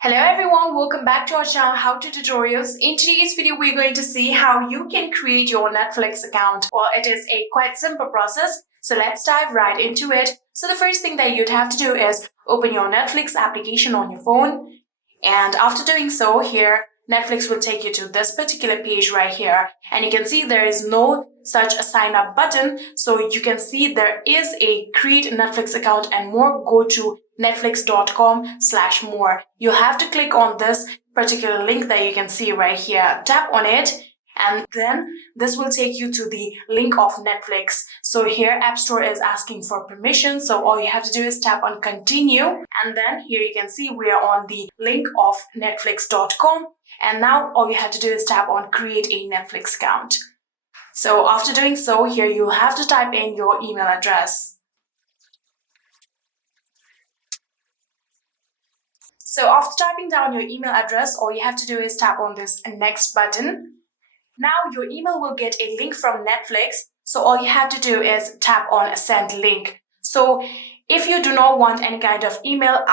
Hello everyone, welcome back to our channel How To Tutorials. In today's video, we're going to see how you can create your Netflix account. Well, it is a quite simple process, so let's dive right into it. So the first thing that you'd have to do is open your Netflix application on your phone. And after doing so, here, Netflix will take you to this particular page right here. And you can see there is no such a sign up button. So you can see there is a create a Netflix account and more. Go to netflix.com/more. You have to click on this particular link that you can see right here. Tap on it. And then this will take you to the link of Netflix. So here App Store is asking for permission. So all you have to do is tap on continue. And then here you can see we are on the link of netflix.com. And now all you have to do is tap on create a Netflix account. So after doing so, here you have to type in your email address. So after typing down your email address, all you have to do is tap on this next button. Now your email will get a link from Netflix. So all you have to do is tap on send link. So if you do not want any kind of email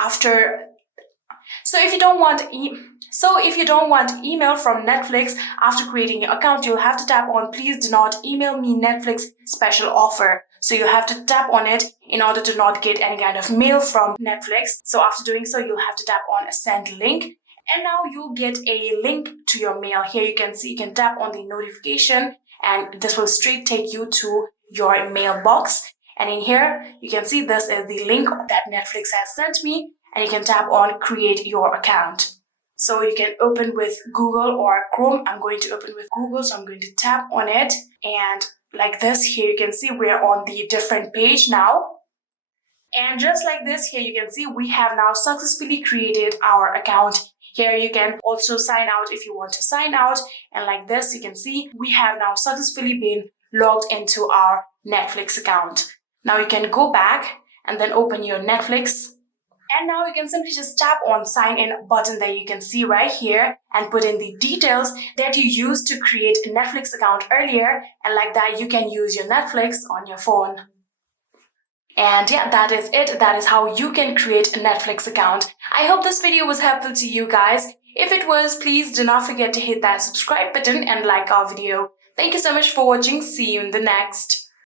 if you don't want email from Netflix after creating your account, you'll have to tap on please do not email me Netflix special offer. So you have to tap on it in order to not get any kind of mail from Netflix. So after doing so, you'll have to tap on send link. And now you'll get a link to your mail. Here you can see, you can tap on the notification and this will straight take you to your mailbox. And in here, you can see this is the link that Netflix has sent me and you can tap on create your account. So you can open with Google or Chrome. I'm going to open with Google, so I'm going to tap on it. And like this, here you can see we're on the different page now. And just like this, here you can see we have now successfully created our account. Here you can also sign out if you want to sign out. And like this, you can see we have now successfully been logged into our Netflix account. Now you can go back and then open your Netflix. And now you can simply just tap on sign in button that you can see right here and put in the details that you used to create a Netflix account earlier. And like that, you can use your Netflix on your phone. And yeah, that is it. That is how you can create a Netflix account. I hope this video was helpful to you guys. If it was, please do not forget to hit that subscribe button and like our video. Thank you so much for watching. See you in the next.